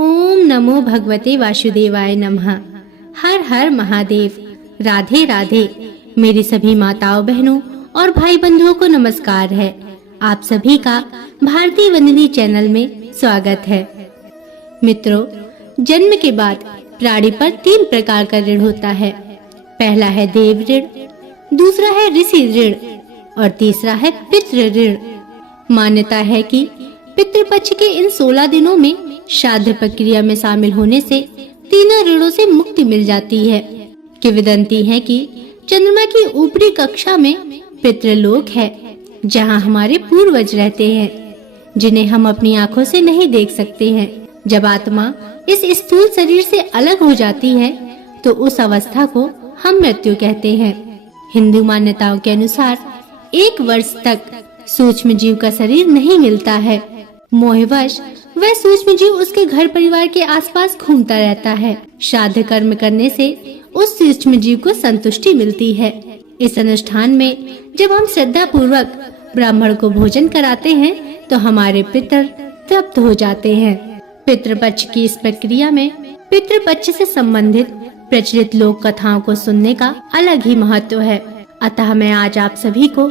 ओम नमो भगवते वासुदेवाय नमः। हर हर महादेव। राधे राधे। मेरी सभी माताओं बहनों और भाई बंधुओं को नमस्कार है। आप सभी का भारतीय वंदनी चैनल में स्वागत है। मित्रों, जन्म के बाद प्राणी पर 3 प्रकार का ऋण होता है। पहला है देव ऋण, दूसरा है ऋषि ऋण और तीसरा है पितृ ऋण। मान्यता है कि पितृपक्ष के इन 16 दिनों में श्राद्ध प्रक्रिया में शामिल होने से तीनों ऋणों से मुक्ति मिल जाती है। किंवदंती है कि चंद्रमा की ऊपरी कक्षा में पितृलोक है, जहां हमारे पूर्वज रहते हैं, जिन्हें हम अपनी आंखों से नहीं देख सकते हैं। जब आत्मा इस स्थूल शरीर से अलग हो जाती है तो उस अवस्था को हम मृत्यु कहते हैं। हिंदू मान्यताओं के अनुसार 1 वर्ष तक सूक्ष्म जीव का शरीर नहीं मिलता है। मोहवश वह सूक्ष्म जीव उसके घर परिवार के आसपास घूमता रहता है। श्राद्ध कर्म करने से उस सूक्ष्म जीव को संतुष्टि मिलती है। इस अनुष्ठान में जब हम श्रद्धा पूर्वक ब्राह्मण को भोजन कराते हैं तो हमारे पितर तृप्त हो जाते हैं। पितृपक्ष की इस प्रक्रिया में पितृपक्ष से संबंधित प्रचलित लोक कथाओं को सुनने का अलग ही महत्व है। अतः मैं आज आप सभी को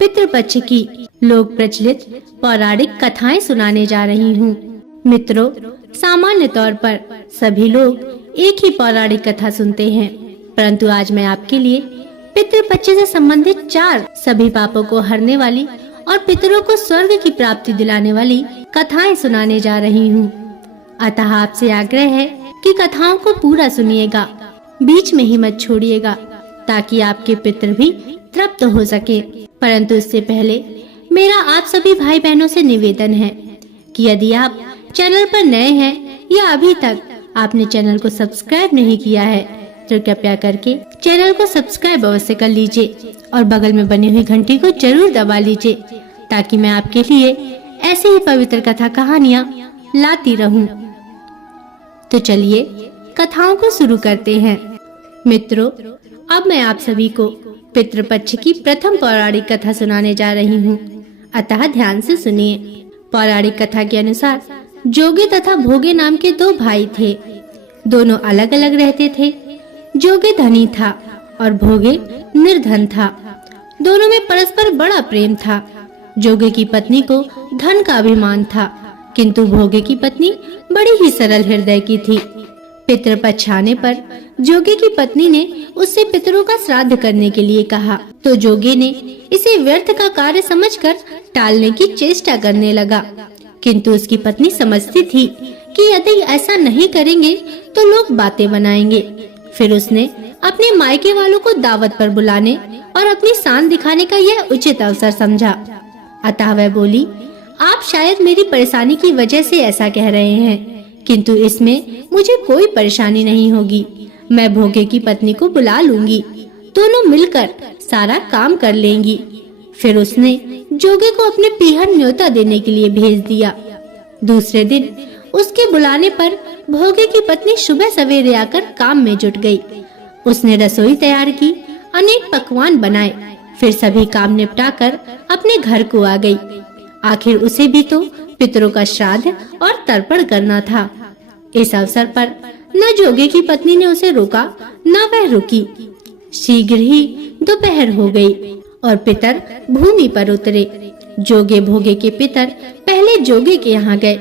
पितृपक्ष की लोक प्रचलित पौराणिक कथाएं सुनाने जा रही हूँ। मित्रों, सामान्य तौर पर सभी लोग एक ही पौराणिक कथा सुनते हैं, परंतु आज मैं आपके लिए पितृपक्ष से संबंधित 4 सभी पापों को हरने वाली और पितरों को स्वर्ग की प्राप्ति दिलाने वाली कथाएं सुनाने जा रही हूँ। अतः आपसे आग्रह है कि कथाओं को पूरा सुनिएगा, बीच में ही मत छोड़िएगा, ताकि आपके पितर भी तृप्त हो सके। परंतु इससे पहले मेरा आप सभी भाई बहनों से निवेदन है कि यदि आप चैनल पर नए हैं या अभी तक आपने चैनल को सब्सक्राइब नहीं किया है तो कृपया करके चैनल को सब्सक्राइब अवश्य कर लीजिए और बगल में बनी हुई घंटी को जरूर दबा लीजिए, ताकि मैं आपके लिए ऐसे ही पवित्र कथा कहानियाँ लाती रहूं। तो चलिए कथाओं को शुरू करते हैं। मित्रों, अब मैं आप सभी को पितृपक्ष की प्रथम पौराणिक कथा सुनाने जा रही हूँ, अतः ध्यान से सुनिए। पौराणिक कथा के अनुसार जोगे तथा भोगे नाम के 2 भाई थे। दोनों अलग अलग रहते थे। जोगे धनी था और भोगे निर्धन था। दोनों में परस्पर बड़ा प्रेम था। जोगे की पत्नी को धन का अभिमान था, किंतु भोगे की पत्नी बड़ी ही सरल हृदय की थी। पितृपक्ष आने पर जोगे की पत्नी ने उससे पितरों का श्राद्ध करने के लिए कहा, तो जोगे ने इसे व्यर्थ का कार्य समझकर टालने की चेष्टा करने लगा। किंतु उसकी पत्नी समझती थी कि यदि ऐसा नहीं करेंगे तो लोग बातें बनाएंगे। फिर उसने अपने मायके वालों को दावत पर बुलाने और अपनी शान दिखाने का यह उचित अवसर समझा। अतः वह बोली, आप शायद मेरी परेशानी की वजह से ऐसा कह रहे हैं, किंतु इसमें मुझे कोई परेशानी नहीं होगी। मैं भोगे की पत्नी को बुला लूंगी, दोनों मिलकर सारा काम कर लेंगी। फिर उसने जोगे को अपने पीहर न्योता देने के लिए भेज दिया। दूसरे दिन उसके बुलाने पर भोगे की पत्नी सुबह सवेरे आकर काम में जुट गई। उसने रसोई तैयार की, अनेक पकवान बनाए, फिर सभी काम निपटाकर अपने घर को आ गई। आखिर उसे भी तो पितरों का श्राद्ध और तर्पण करना था। इस अवसर पर न जोगे की पत्नी ने उसे रोका, न वह रुकी। शीघ्र ही दोपहर हो गई और पितर भूमि पर उतरे। जोगे भोगे के पितर पहले जोगे के यहाँ गए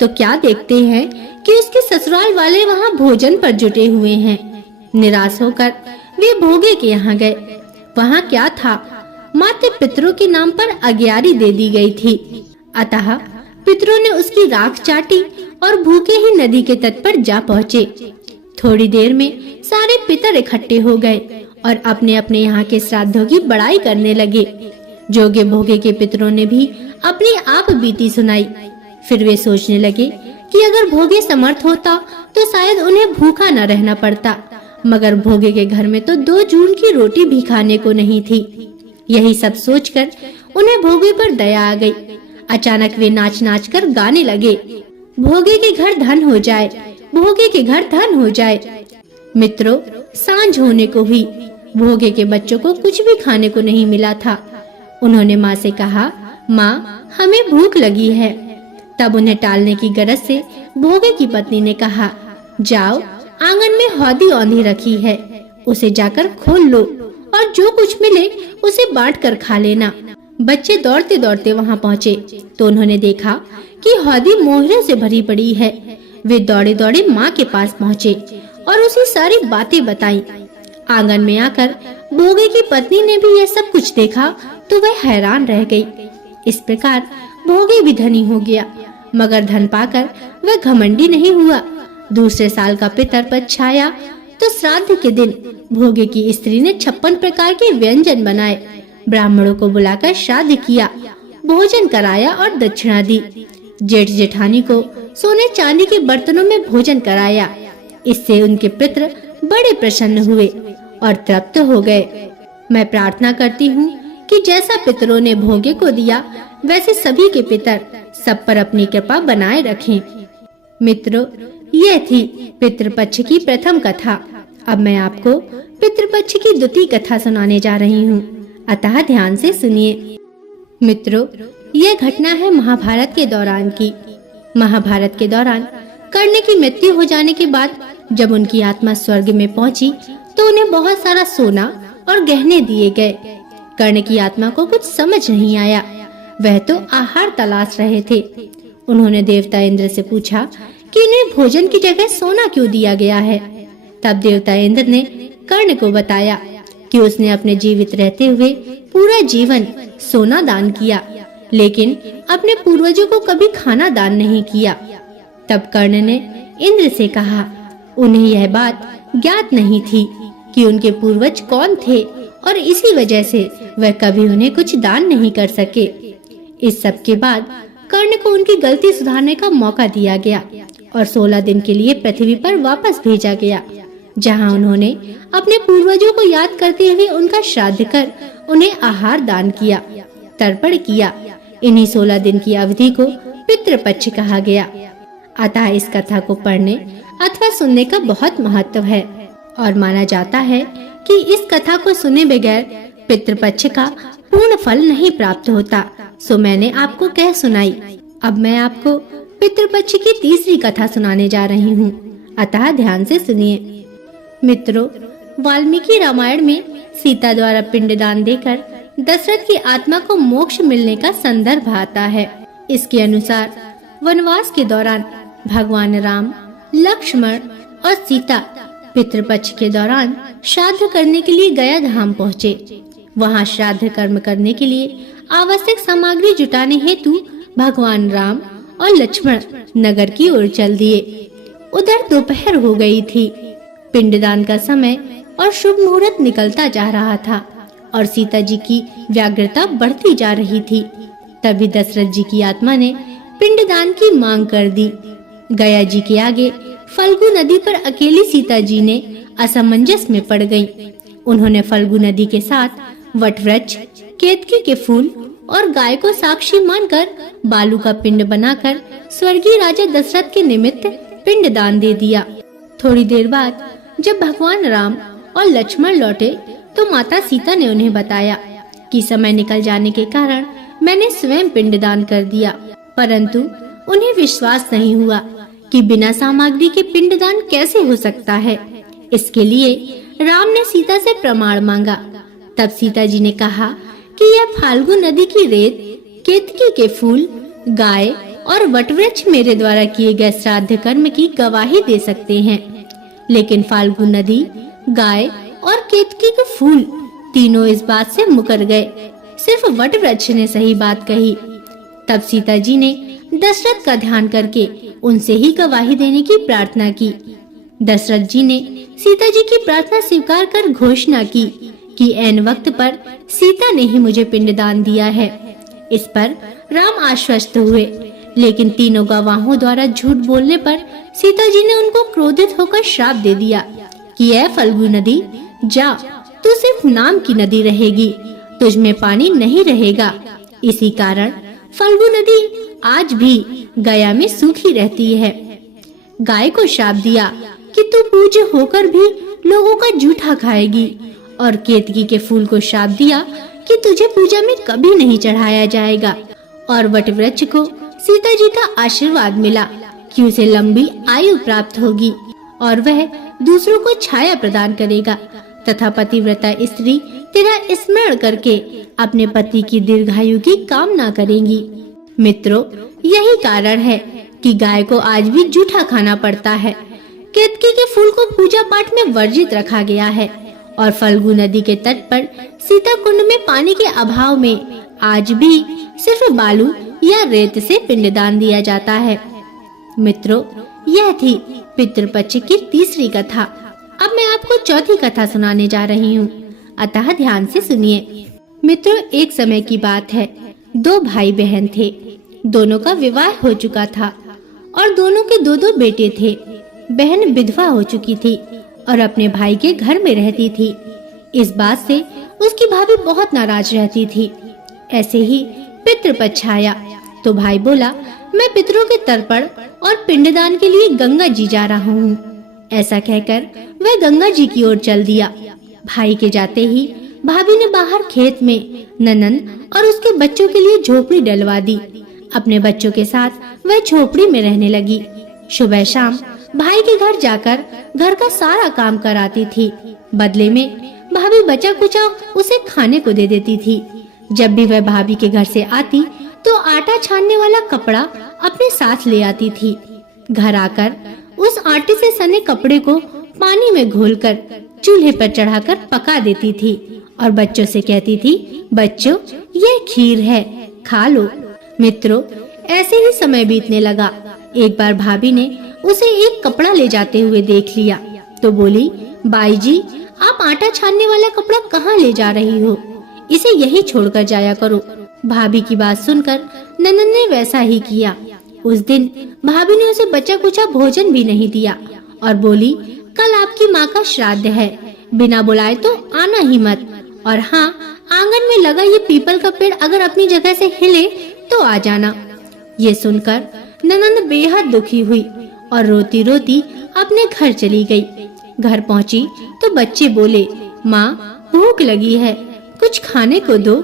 तो क्या देखते हैं कि उसके ससुराल वाले वहाँ भोजन पर जुटे हुए हैं। निराश होकर वे भोगे के यहाँ गए। वहाँ क्या था, मात्र पितरों के नाम पर अग्यारी दे दी गई थी। अतः पितरों ने उसकी राख चाटी और भूखे ही नदी के तट पर जा पहुँचे। थोड़ी देर में सारे पितर इकट्ठे हो गए और अपने अपने यहाँ के श्राद्धों की बड़ाई करने लगे। जोगे भोगे के पितरों ने भी अपनी आप बीती सुनाई। फिर वे सोचने लगे कि अगर भोगे समर्थ होता तो शायद उन्हें भूखा न रहना पड़ता, मगर भोगे के घर में तो 2 जून की रोटी भी खाने को नहीं थी। यही सब सोचकर उन्हें भोगे पर दया आ गई। अचानक वे नाच नाच कर गाने लगे, भोगे के घर धन हो जाए, भोगे के घर धन हो जाए। मित्रों, सांझ होने को हुई। भोगे के बच्चों को कुछ भी खाने को नहीं मिला था। उन्होंने माँ से कहा, माँ, हमें भूख लगी है। तब उन्हें टालने की गरज से भोगे की पत्नी ने कहा, जाओ, आंगन में हौदी औंधी रखी है, उसे जाकर खोल लो और जो कुछ मिले उसे बांट कर खा लेना। बच्चे दौड़ते दौड़ते वहां पहुँचे तो उन्होंने देखा कि हौदी मोहरों से भरी पड़ी है। वे दौड़े दौड़े माँ के पास पहुँचे और उसे सारी बातें बताई। आंगन में आकर भोगे की पत्नी ने भी यह सब कुछ देखा तो वह हैरान रह गई। इस प्रकार भोगे भी धनी हो गया, मगर धन पाकर वह घमंडी नहीं हुआ। दूसरे साल का पितरपक्ष छाया तो श्राद्ध के दिन भोगे की स्त्री ने 56 प्रकार के व्यंजन बनाए। ब्राह्मणों को बुलाकर श्राद्ध किया, भोजन कराया और दक्षिणा दी। जेठ जेठानी को सोने चांदी के बर्तनों में भोजन कराया। इससे उनके पितृ बड़े प्रसन्न हुए और तृप्त हो गए। मैं प्रार्थना करती हूँ कि जैसा पितरों ने भोगे को दिया वैसे सभी के पितर सब पर अपनी कृपा बनाए रखें। मित्रों, यह थी पितृपक्ष की प्रथम कथा। अब मैं आपको पितृपक्ष की द्वितीय कथा सुनाने जा रही हूँ, अतः ध्यान से सुनिए। मित्रों, यह घटना है महाभारत के दौरान की। महाभारत के दौरान कर्ण की मृत्यु हो जाने के बाद जब उनकी आत्मा स्वर्ग में पहुंची तो उन्हें बहुत सारा सोना और गहने दिए गए। कर्ण की आत्मा को कुछ समझ नहीं आया, वह तो आहार तलाश रहे थे। उन्होंने देवता इंद्र से पूछा कि इन्हें भोजन की जगह सोना क्यों दिया गया है। तब देवता इंद्र ने कर्ण को बताया कि उसने अपने जीवित रहते हुए पूरा जीवन सोना दान किया, लेकिन अपने पूर्वजों को कभी खाना दान नहीं किया। तब कर्ण ने इंद्र से कहा, उन्हें यह बात ज्ञात नहीं थी कि उनके पूर्वज कौन थे और इसी वजह से वह कभी उन्हें कुछ दान नहीं कर सके। इस सब के बाद कर्ण को उनकी गलती सुधारने का मौका दिया गया और 16 दिन के लिए पृथ्वी पर वापस भेजा गया, जहां उन्होंने अपने पूर्वजों को याद करते हुए उनका श्राद्ध कर उन्हें आहार दान किया, तर्पण किया। इन्हीं 16 दिन की अवधि को पितृपक्ष कहा गया। अतः इस कथा को पढ़ने अथवा सुनने का बहुत महत्व है और माना जाता है कि इस कथा को सुने बगैर पितृपक्ष का पूर्ण फल नहीं प्राप्त होता। सो मैंने आपको कह सुनाई। अब मैं आपको पितृपक्ष की तीसरी कथा सुनाने जा रही हूँ, अतः ध्यान से सुनिए। मित्रों, वाल्मीकि रामायण में सीता द्वारा पिंडदान देकर दशरथ की आत्मा को मोक्ष मिलने का संदर्भ आता है। इसके अनुसार वनवास के दौरान भगवान राम, लक्ष्मण और सीता पितृपक्ष के दौरान श्राद्ध करने के लिए गया धाम पहुँचे। वहाँ श्राद्ध कर्म करने के लिए आवश्यक सामग्री जुटाने हेतु भगवान राम और लक्ष्मण नगर की ओर चल दिए। उधर दोपहर हो गई थी। पिंडदान का समय और शुभ मुहूर्त निकलता जा रहा था और सीता जी की व्याग्रता बढ़ती जा रही थी। तभी दशरथ जी की आत्मा ने पिंडदान की मांग कर दी। गया जी के आगे फल्गु नदी पर अकेली सीता जी ने असमंजस में पड़ गईं। उन्होंने फल्गु नदी के साथ वटवृक्ष, केतकी के फूल और गाय को साक्षी मानकर बालू का पिंड बनाकर स्वर्गीय राजा दशरथ के निमित्त पिंड दान दे दिया। थोड़ी देर बाद जब भगवान राम और लक्ष्मण लौटे तो माता सीता ने उन्हें बताया कि समय निकल जाने के कारण मैंने स्वयं पिंडदान कर दिया, परंतु उन्हें विश्वास नहीं हुआ कि बिना सामग्री के पिंडदान कैसे हो सकता है। इसके लिए राम ने सीता से प्रमाण मांगा। तब सीता जी ने कहा कि यह फाल्गु नदी की रेत, केतकी के फूल, गाय और वटवृक्ष मेरे द्वारा किए गए श्राद्ध कर्म की गवाही दे सकते हैं, लेकिन फाल्गु नदी, गाय और केतकी के फूल तीनों इस बात से मुकर गए। सिर्फ वटवृक्ष ने सही बात कही। तब सीता जी ने दशरथ का ध्यान करके उनसे ही गवाही देने की प्रार्थना की। दशरथ जी ने सीता जी की प्रार्थना स्वीकार कर घोषणा की कि ऐन वक्त पर सीता ने ही मुझे पिंडदान दिया है। इस पर राम आश्वस्त हुए, लेकिन तीनों गवाहों द्वारा झूठ बोलने पर सीता जी ने उनको क्रोधित होकर श्राप दे दिया कि ऐ फल्गु नदी, जा, तू सिर्फ नाम की नदी रहेगी, तुझ में पानी नहीं रहेगा। इसी कारण फल्गु नदी आज भी गया में सूखी रहती है। गाय को श्राप दिया कि तू पूज्य होकर भी लोगों का जूठा खाएगी, और केतकी के फूल को श्राप दिया कि तुझे पूजा में कभी नहीं चढ़ाया जाएगा, और वटवृक्ष को सीता जी का आशीर्वाद मिला कि उसे लंबी आयु प्राप्त होगी और वह दूसरों को छाया प्रदान करेगा तथा पतिव्रता स्त्री तेरा स्मरण करके अपने पति की दीर्घायु की कामना करेंगी। मित्रों, यही कारण है कि गाय को आज भी जूठा खाना पड़ता है। केतकी के फूल को पूजा पाठ में वर्जित रखा गया है और फल्गु नदी के तट पर सीता कुंड में पानी के अभाव में आज भी सिर्फ बालू या रेत से पिंडदान दिया जाता है। मित्रों, यह थी पितृपक्ष की तीसरी कथा। अब मैं आपको चौथी कथा सुनाने जा रही हूँ, अतः ध्यान से सुनिए। मित्रों, एक समय की बात है, दो भाई बहन थे। दोनों का विवाह हो चुका था और दोनों के दो दो बेटे थे। बहन विधवा हो चुकी थी और अपने भाई के घर में रहती थी। इस बात से उसकी भाभी बहुत नाराज रहती थी। ऐसे ही पितृपक्ष आया तो भाई बोला, मैं पितरों के तर्पण और पिंडदान के लिए गंगा जी जा रहा हूँ। ऐसा कहकर वह गंगा जी की ओर चल दिया। भाई के जाते ही भाभी ने बाहर खेत में ननंद और उसके बच्चों के लिए झोपड़ी डलवा दी। अपने बच्चों के साथ वह झोपड़ी में रहने लगी। सुबह शाम भाई के घर जाकर घर का सारा काम कराती थी। बदले में भाभी बचा कुचा उसे खाने को दे देती थी। जब भी वह भाभी के घर से आती तो आटा छानने वाला कपड़ा अपने साथ ले आती थी। घर आकर उस आटे से सने कपड़े को पानी में घोलकर चूल्हे पर चढ़ाकर पका देती थी और बच्चों से कहती थी, बच्चों ये खीर है, खा लो। मित्रों, ऐसे ही समय बीतने लगा। एक बार भाभी ने उसे एक कपड़ा ले जाते हुए देख लिया तो बोली, बाई जी आप आटा छानने वाला कपड़ा कहाँ ले जा रही हो? इसे यही छोड़कर जाया करो। भाभी की बात सुनकर ननंद ने वैसा ही किया। उस दिन भाभी ने उसे बचा कुचा भोजन भी नहीं दिया और बोली, कल आपकी माँ का श्राद्ध है, बिना बुलाए तो आना ही मत। और हाँ, आंगन में लगा ये पीपल का पेड़ अगर अपनी जगह से हिले तो आ जाना। ये सुनकर ननंद बेहद दुखी हुई और रोती रोती अपने घर चली गई। घर पहुंची तो बच्चे बोले, माँ भूख लगी है, कुछ खाने को दो।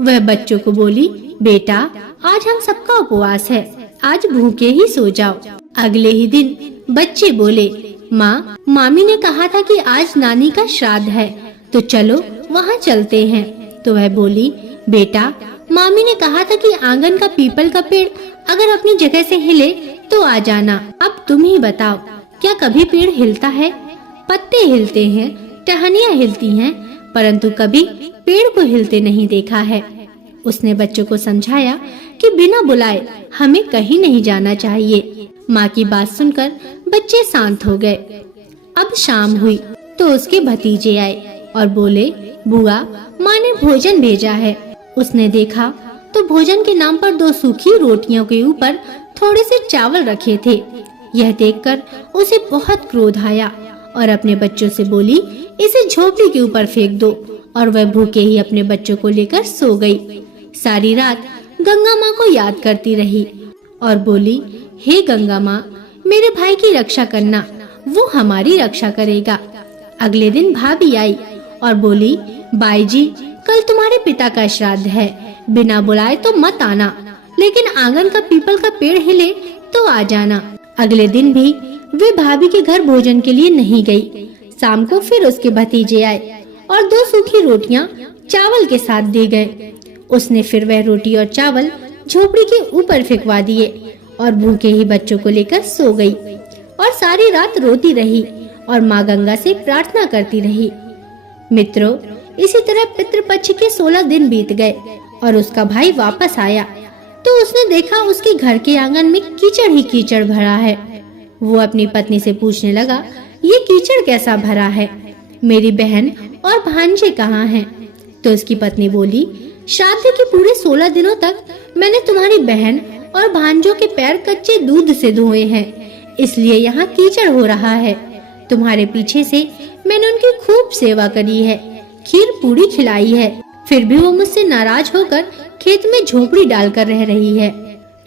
वह बच्चों को बोली, बेटा आज हम सबका उपवास है, आज भूखे ही सो जाओ। अगले ही दिन बच्चे बोले, माँ मामी ने कहा था कि आज नानी का श्राद्ध है तो चलो वहाँ चलते हैं। तो वह बोली, बेटा मामी ने कहा था कि आंगन का पीपल का पेड़ अगर अपनी जगह से हिले तो आ जाना। अब तुम ही बताओ, क्या कभी पेड़ हिलता है? पत्ते हिलते हैं, टहनियाँ हिलती हैं, परंतु कभी पेड़ को हिलते नहीं देखा है। उसने बच्चों को समझाया कि बिना बुलाए हमें कहीं नहीं जाना चाहिए। माँ की बात सुनकर बच्चे शांत हो गए। अब शाम हुई तो उसके भतीजे आए और बोले, बुआ माँ ने भोजन भेजा है। उसने देखा तो भोजन के नाम पर 2 सूखी रोटियों के ऊपर थोड़े से चावल रखे थे। यह देखकर उसे बहुत क्रोध आया और अपने बच्चों से बोली, इसे झोपड़ी के ऊपर फेंक दो। और वह भूखे ही अपने बच्चों को लेकर सो गई। सारी रात गंगा माँ को याद करती रही और बोली, हे गंगा माँ मेरे भाई की रक्षा करना, वो हमारी रक्षा करेगा। अगले दिन भाभी आई और बोली, बाई जी कल तुम्हारे पिता का श्राद्ध है, बिना बुलाए तो मत आना, लेकिन आंगन का पीपल का पेड़ हिले तो आ जाना। अगले दिन भी वे भाभी के घर भोजन के लिए नहीं गई। शाम को फिर उसके भतीजे आए और 2 सूखी रोटियां चावल के साथ दे गए। उसने फिर वह रोटी और चावल झोपड़ी के ऊपर फेंकवा दिए और भूखे ही बच्चों को लेकर सो गई और सारी रात रोती रही और माँ गंगा से प्रार्थना करती रही। मित्रों, इसी तरह पितृपक्ष के 16 दिन बीत गए और उसका भाई वापस आया तो उसने देखा उसके घर के आंगन में कीचड़ ही कीचड़ भरा है। वो अपनी पत्नी से पूछने लगा, ये कीचड़ कैसा भरा है? मेरी बहन और भांजे कहाँ हैं? तो उसकी पत्नी बोली, श्राद्ध के पूरे 16 दिनों तक मैंने तुम्हारी बहन और भांजों के पैर कच्चे दूध से धोए हैं, इसलिए यहाँ कीचड़ हो रहा है। तुम्हारे पीछे से मैंने उनकी खूब सेवा करी है, खीर पूरी खिलाई है, फिर भी वो मुझसे नाराज होकर खेत में झोपड़ी डालकर रह रही है।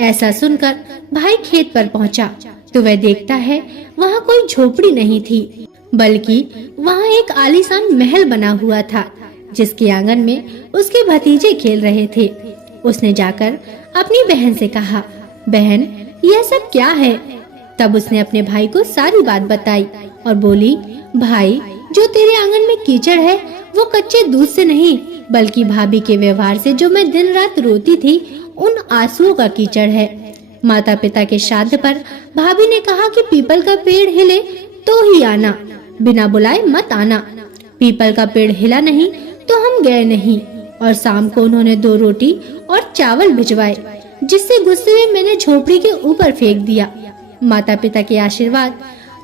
ऐसा सुनकर भाई खेत पर पहुंचा तो वह देखता है वहाँ कोई झोपड़ी नहीं थी, बल्कि वहाँ एक आलीशान महल बना हुआ था जिसके आंगन में उसके भतीजे खेल रहे थे। उसने जाकर अपनी बहन से कहा, बहन, यह सब क्या है? तब उसने अपने भाई को सारी बात बताई और बोली, भाई, जो तेरे आंगन में कीचड़ है वो कच्चे दूध से नहीं बल्कि भाभी के व्यवहार से जो मैं दिन रात रोती थी उन आंसुओं का कीचड़ है। माता पिता के श्राद्ध पर भाभी ने कहा कि पीपल का पेड़ हिले तो ही आना, बिना बुलाए मत आना। पीपल का पेड़ हिला नहीं तो हम गए नहीं और शाम को उन्होंने 2 रोटी और चावल भिजवाए, जिससे गुस्से में मैंने झोपड़ी के ऊपर फेंक दिया। माता पिता के आशीर्वाद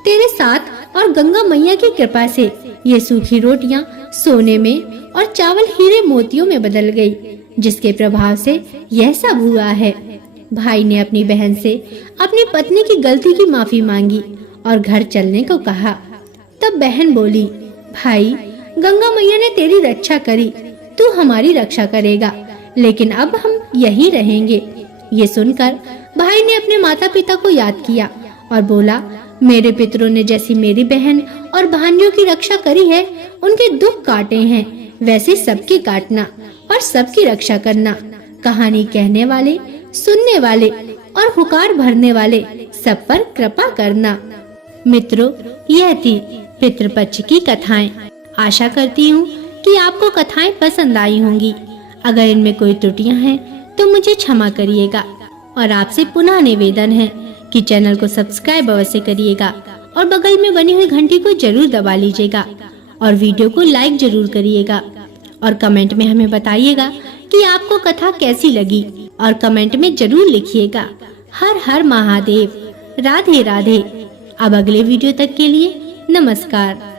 तेरे साथ और गंगा मैया की कृपा से ये सूखी रोटियां सोने में और चावल हीरे मोतियों में बदल गई, जिसके प्रभाव से यह सब हुआ है। भाई ने अपनी बहन से अपनी पत्नी की गलती की माफी मांगी और घर चलने को कहा। तब बहन बोली, भाई, गंगा मैया ने तेरी रक्षा करी, तू हमारी रक्षा करेगा, लेकिन अब हम यहीं रहेंगे। ये सुनकर भाई ने अपने माता पिता को याद किया और बोला, मेरे पितरों ने जैसी मेरी बहन और भांजियों की रक्षा करी है, उनके दुख काटे हैं, वैसे सबकी काटना और सबकी रक्षा करना। कहानी कहने वाले, सुनने वाले और हुकार भरने वाले सब पर कृपा करना। मित्रों, यह थी पितृपक्ष की कथाएं। आशा करती हूँ कि आपको कथाएं पसंद आई होंगी। अगर इनमें कोई त्रुटियां हैं तो मुझे क्षमा करिएगा और आपसे पुनः निवेदन है कि चैनल को सब्सक्राइब अवश्य करिएगा और बगल में बनी हुई घंटी को जरूर दबा लीजिएगा और वीडियो को लाइक जरूर करिएगा और कमेंट में हमें बताइएगा कि आपको कथा कैसी लगी और कमेंट में जरूर लिखिएगा। हर हर महादेव, राधे राधे। अब अगले वीडियो तक के लिए नमस्कार।